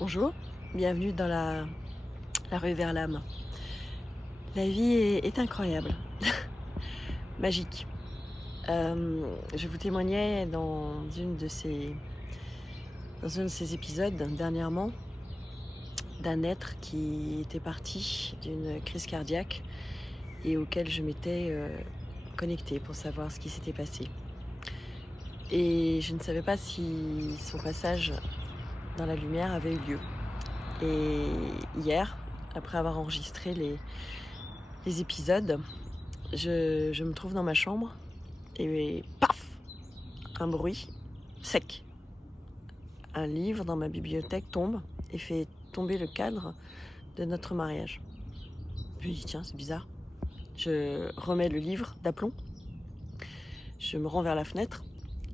Bonjour, bienvenue dans la rue vers l'âme. La vie est incroyable, magique. Je vous témoignais dans un de ces épisodes dernièrement d'un être qui était parti d'une crise cardiaque et auquel je m'étais connectée pour savoir ce qui s'était passé. Et je ne savais pas si son passage dans la lumière avait eu lieu. Et hier, après avoir enregistré les épisodes, je me trouve dans ma chambre et paf! Un bruit sec. Un livre dans ma bibliothèque tombe et fait tomber le cadre de notre mariage. Je me dis tiens, c'est bizarre. Je remets le livre d'aplomb, je me rends vers la fenêtre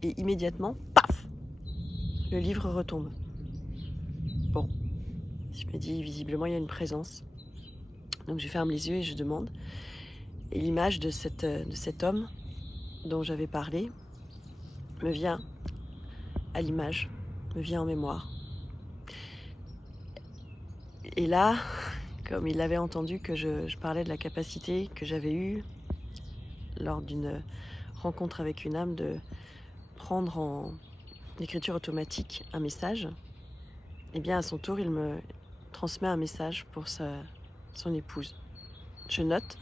et immédiatement, paf! Le livre retombe. Bon, je me dis visiblement il y a une présence. Donc je ferme les yeux et je demande. Et l'image de cet homme dont j'avais parlé me vient à l'image, me vient en mémoire. Et là, comme il avait entendu que je parlais de la capacité que j'avais eue lors d'une rencontre avec une âme de prendre en écriture automatique un message, eh bien à son tour, il me transmet un message pour son épouse. Je note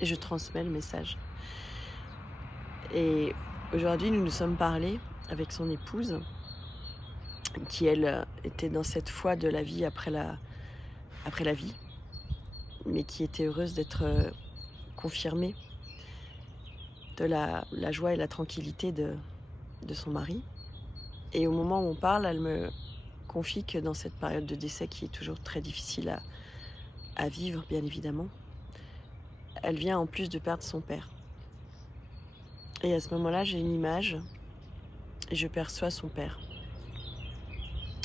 et je transmets le message. Et aujourd'hui, nous nous sommes parlé avec son épouse, qui elle était dans cette foi de la vie après la vie, mais qui était heureuse d'être confirmée de la joie et la tranquillité de son mari. Et au moment où on parle, elle me confie que dans cette période de décès qui est toujours très difficile à vivre, bien évidemment, elle vient en plus de perdre son père. Et à ce moment-là, j'ai une image et je perçois son père.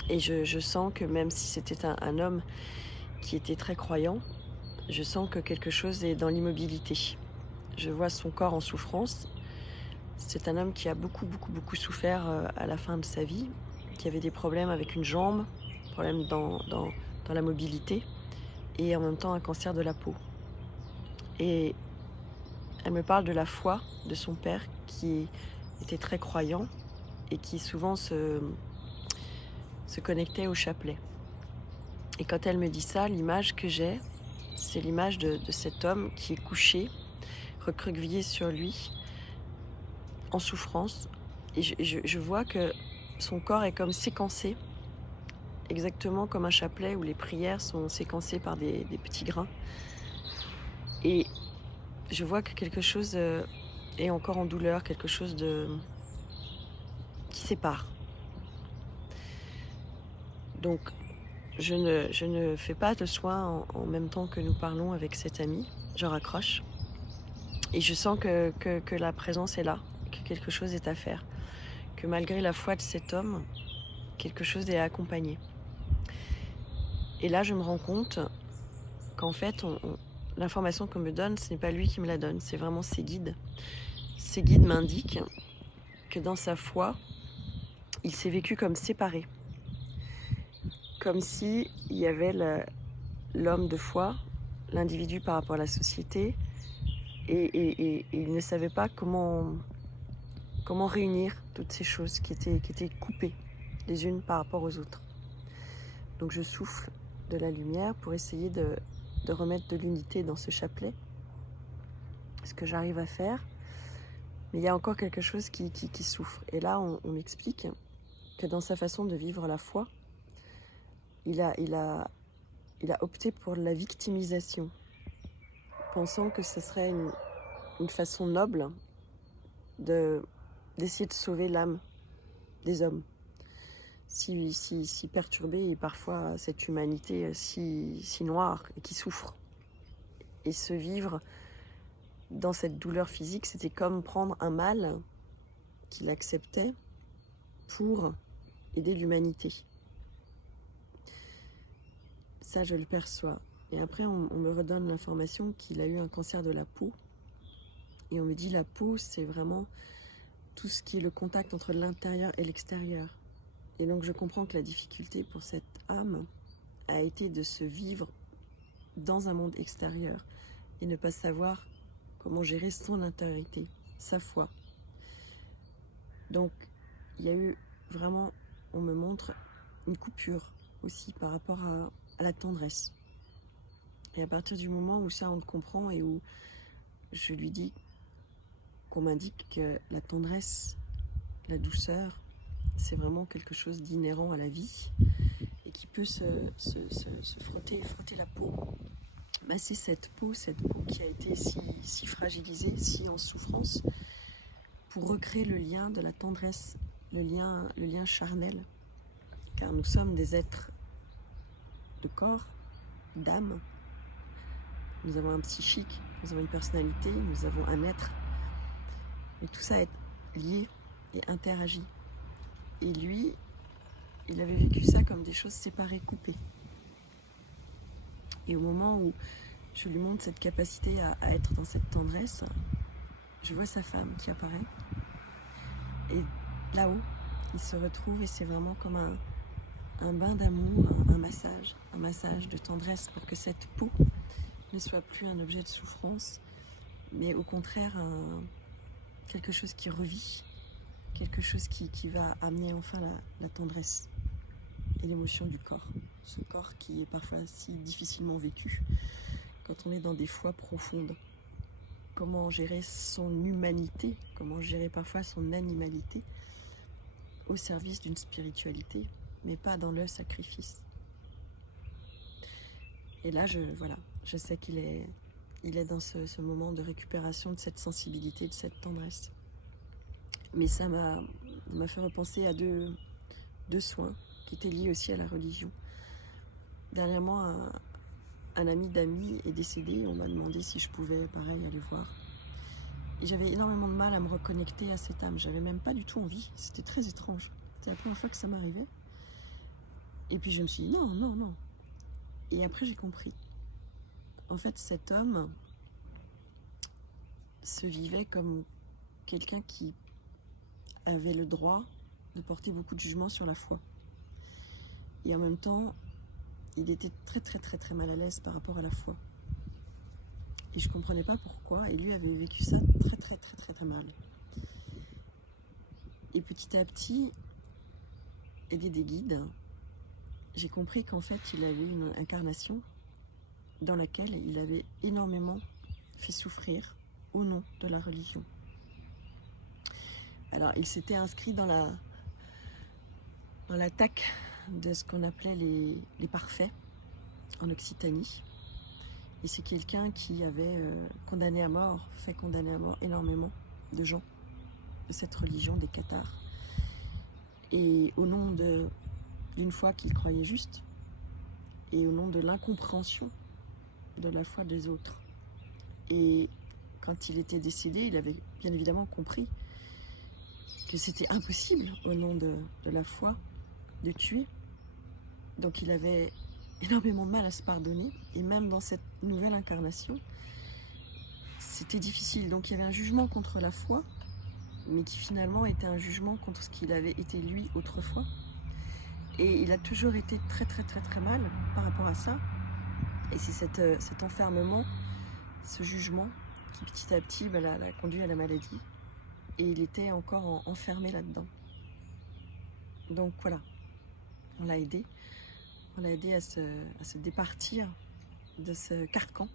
Et je sens que même si c'était un homme qui était très croyant, je sens que quelque chose est dans l'immobilité. Je vois son corps en souffrance. C'est un homme qui a beaucoup souffert à la fin de sa vie, qui avait des problèmes avec une jambe, problèmes dans la mobilité et en même temps un cancer de la peau. Et elle me parle de la foi de son père qui était très croyant et qui souvent se connectait au chapelet. Et quand elle me dit ça, l'image que j'ai, c'est l'image de cet homme qui est couché, recroquevillé sur lui, en souffrance. Et je vois que son corps est comme séquencé, exactement comme un chapelet où les prières sont séquencées par des petits grains. Et je vois que quelque chose est encore en douleur, quelque chose qui sépare. Donc, je ne fais pas de soin en même temps que nous parlons avec cet ami. Je raccroche. Et je sens que la présence est là, que quelque chose est à faire. Que malgré la foi de cet homme, quelque chose est à accompagner. Et là, je me rends compte qu'en fait, l'information qu'on me donne, ce n'est pas lui qui me la donne, c'est vraiment ses guides. Ses guides m'indiquent que dans sa foi, il s'est vécu comme séparé. Comme si il y avait l'homme de foi, l'individu par rapport à la société, et il ne savait pas comment réunir toutes ces choses qui étaient coupées les unes par rapport aux autres. Donc je souffle de la lumière pour essayer de remettre de l'unité dans ce chapelet, ce que j'arrive à faire, mais il y a encore quelque chose qui souffre. Et là, on m'explique que dans sa façon de vivre la foi, il a opté pour la victimisation, pensant que ce serait une façon noble d'essayer de sauver l'âme des hommes, si perturbée et parfois cette humanité si noire et qui souffre. Et se vivre dans cette douleur physique, c'était comme prendre un mal qu'il acceptait pour aider l'humanité. Ça, je le perçois. Et après, on me redonne l'information qu'il a eu un cancer de la peau. Et on me dit la peau, c'est vraiment tout ce qui est le contact entre l'intérieur et l'extérieur. Et donc je comprends que la difficulté pour cette âme a été de se vivre dans un monde extérieur et ne pas savoir comment gérer son intériorité, sa foi. Donc il y a eu vraiment, on me montre, une coupure aussi par rapport à la tendresse. Et à partir du moment où ça on le comprend et où je lui dis qu'on m'indique que la tendresse, la douceur, c'est vraiment quelque chose d'inhérent à la vie et qui peut se frotter la peau. Bah, c'est cette peau qui a été si fragilisée, si en souffrance, pour recréer le lien de la tendresse, le lien charnel. Car nous sommes des êtres de corps, d'âme. Nous avons un psychique, nous avons une personnalité, nous avons un être. Et tout ça est lié et interagit. Et lui, il avait vécu ça comme des choses séparées, coupées. Et au moment où je lui montre cette capacité à être dans cette tendresse, je vois sa femme qui apparaît. Et là-haut, il se retrouve et c'est vraiment comme un bain d'amour, un massage de tendresse pour que cette peau ne soit plus un objet de souffrance, mais au contraire quelque chose qui revit, quelque chose qui va amener enfin la tendresse et l'émotion du corps. Ce corps qui est parfois si difficilement vécu quand on est dans des foi profondes. Comment gérer son humanité, comment gérer parfois son animalité au service d'une spiritualité, mais pas dans le sacrifice. Et là, je sais qu'il est dans ce moment de récupération de cette sensibilité, de cette tendresse. Mais ça m'a fait repenser à deux soins qui étaient liés aussi à la religion. Dernièrement, un ami d'amis est décédé. On m'a demandé si je pouvais, pareil, aller voir. Et j'avais énormément de mal à me reconnecter à cette âme. J'avais même pas du tout envie. C'était très étrange. C'était la première fois que ça m'arrivait. Et puis je me suis dit non. Et après j'ai compris. En fait, cet homme se vivait comme quelqu'un qui avait le droit de porter beaucoup de jugement sur la foi. Et en même temps, il était très mal à l'aise par rapport à la foi. Et je comprenais pas pourquoi. Et lui avait vécu ça très mal. Et petit à petit, aidé des guides, j'ai compris qu'en fait, il avait une incarnation dans laquelle il avait énormément fait souffrir au nom de la religion. Alors, il s'était inscrit dans l'attaque de ce qu'on appelait les parfaits en Occitanie. Et c'est quelqu'un qui avait fait condamner à mort énormément de gens de cette religion des Cathares. Et au nom d'une foi qu'il croyait juste, et au nom de l'incompréhension de la foi des autres. Et quand il était décédé, il avait bien évidemment compris que c'était impossible, au nom de la foi, de tuer. Donc il avait énormément de mal à se pardonner, et même dans cette nouvelle incarnation, c'était difficile. Donc il y avait un jugement contre la foi, mais qui finalement était un jugement contre ce qu'il avait été lui autrefois. Et il a toujours été très mal par rapport à ça. Et c'est cet enfermement, ce jugement, qui petit à petit l'a conduit à la maladie. Et il était encore enfermé là-dedans. Donc voilà, on l'a aidé. On l'a aidé à se départir de ce carcan.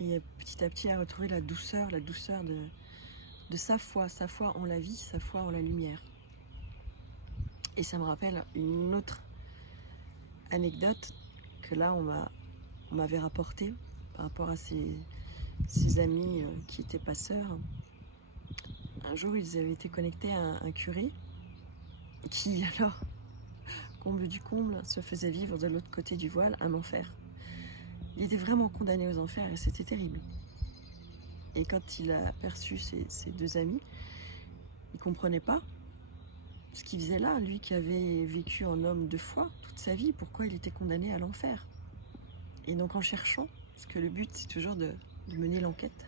Et petit à petit à retrouver la douceur de sa foi en la vie, sa foi en la lumière. Et ça me rappelle une autre anecdote que là on m'avait rapportée par rapport à ses amis qui étaient passeurs. Un jour ils avaient été connectés à un curé qui alors, comble du comble, se faisait vivre de l'autre côté du voile un enfer. Il était vraiment condamné aux enfers et c'était terrible. Et quand il a aperçu ses deux amis, il ne comprenait pas ce qu'il faisait là, lui qui avait vécu en homme de foi toute sa vie, pourquoi il était condamné à l'enfer. Et donc en cherchant, parce que le but c'est toujours de mener l'enquête,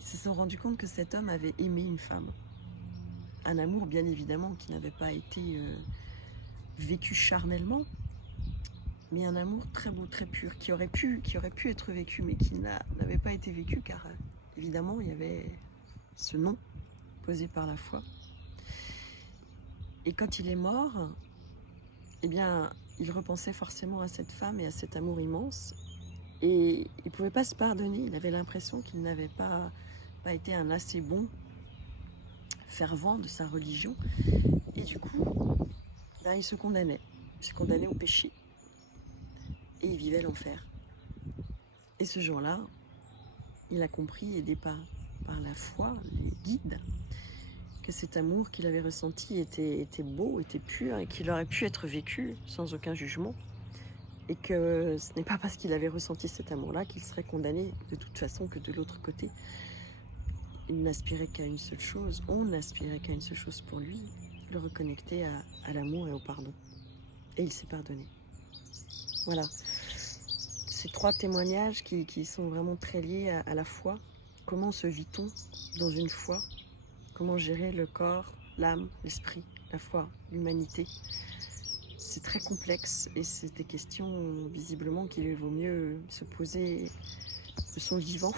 ils se sont rendus compte que cet homme avait aimé une femme. Un amour bien évidemment qui n'avait pas été vécu charnellement, mais un amour très beau, très pur, qui aurait pu être vécu, mais qui n'avait pas été vécu, car évidemment, il y avait ce nom posé par la foi. Et quand il est mort, eh bien, il repensait forcément à cette femme et à cet amour immense, et il ne pouvait pas se pardonner. Il avait l'impression qu'il n'avait pas été un assez bon fervent de sa religion, et du coup, ben, il se condamnait au péché, et il vivait l'enfer. Et ce jour-là, il a compris, aidé par la foi, les guides, que cet amour qu'il avait ressenti était beau, était pur, et qu'il aurait pu être vécu sans aucun jugement, et que ce n'est pas parce qu'il avait ressenti cet amour-là qu'il serait condamné de toute façon, que de l'autre côté. Il n'aspirait qu'à une seule chose, on n'aspirait qu'à une seule chose pour lui, le reconnecter à l'amour et au pardon. Et il s'est pardonné. Voilà. Ces 3 témoignages qui sont vraiment très liés à la foi. Comment se vit-on dans une foi? Comment gérer le corps, l'âme, l'esprit, la foi, l'humanité? C'est très complexe, et c'est des questions visiblement qu'il vaut mieux se poser de son vivant,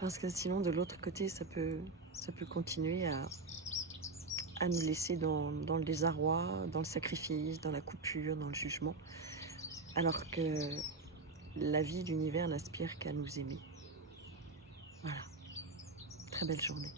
parce que sinon de l'autre côté ça peut continuer à nous laisser dans le désarroi, dans le sacrifice, dans la coupure, dans le jugement, alors que la vie, l'univers n'aspire qu'à nous aimer. Voilà, très belle journée.